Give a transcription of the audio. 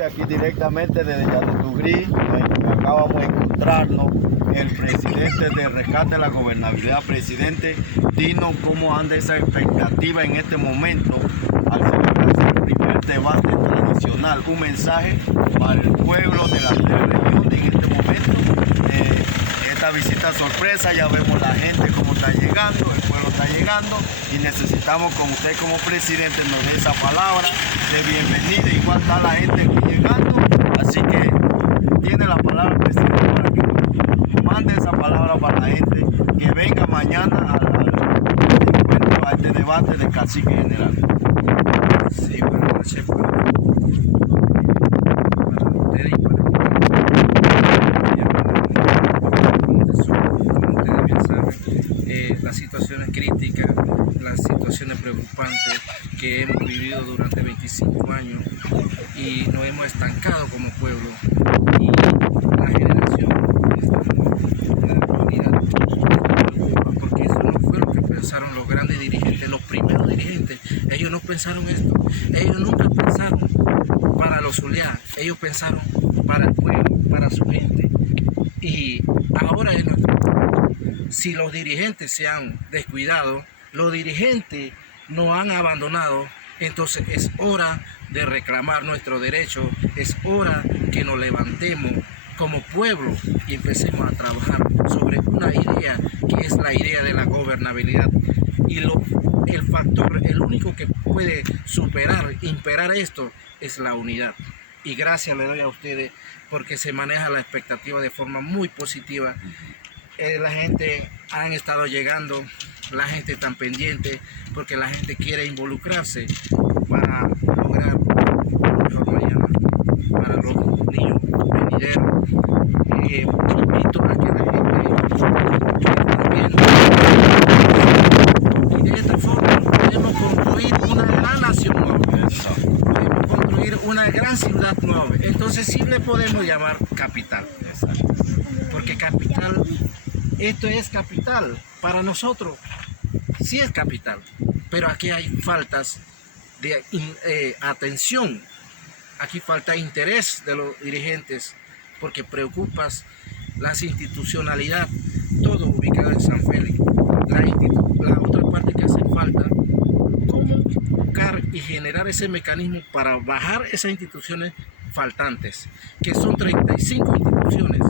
Aquí directamente desde Yatutugrí, acabamos de encontrarnos el presidente de Rescate de la Gobernabilidad. Presidente, dinos cómo anda esa expectativa en este momento al celebrarse el primer debate tradicional. Un mensaje para el pueblo de las tres regiones en este momento. Esta visita sorpresa, ya vemos la gente cómo está llegando, el pueblo está llegando y necesitamos que usted como presidente nos dé esa palabra de bienvenida. Igual está la gente aquí llegando, así que tiene la palabra el presidente para que mande esa palabra para la gente que venga mañana encuentro, a este debate de cacique general. Sí, buenas noches para ustedes y para como ustedes bien saben, las situaciones críticas, las situaciones preocupantes que hemos vivido durante 25 años y nos hemos estancado como pueblo, y la generación de la actualidad preocupa porque eso no fue lo que pensaron los grandes dirigentes, los primeros dirigentes. Ellos no pensaron esto, ellos nunca pensaron para los Zuliá, ellos pensaron para el pueblo, para su gente. Y ahora es nuestro turno. Si los dirigentes se han descuidado, los dirigentes nos han abandonado, entonces es hora de reclamar nuestro derecho, es hora que nos levantemos como pueblo y empecemos a trabajar sobre una idea que es la idea de la gobernabilidad. Y el único que puede imperar esto es la unidad. Y gracias le doy a ustedes porque se maneja la expectativa de forma muy positiva. La gente han estado llegando, la gente está pendiente porque la gente quiere involucrarse para lograr un mejor mañana para los niños venideros. Invito a que la gente también, y de esta forma podemos construir una gran nación nueva, podemos construir una gran ciudad nueva. Entonces sí le podemos llamar capital, porque capital, esto es capital para nosotros, sí es capital, pero aquí hay faltas de atención, aquí falta interés de los dirigentes porque preocupas la institucionalidad, todo ubicado en San Félix. La otra parte que hace falta, cómo buscar y generar ese mecanismo para bajar esas instituciones faltantes, que son 35 instituciones.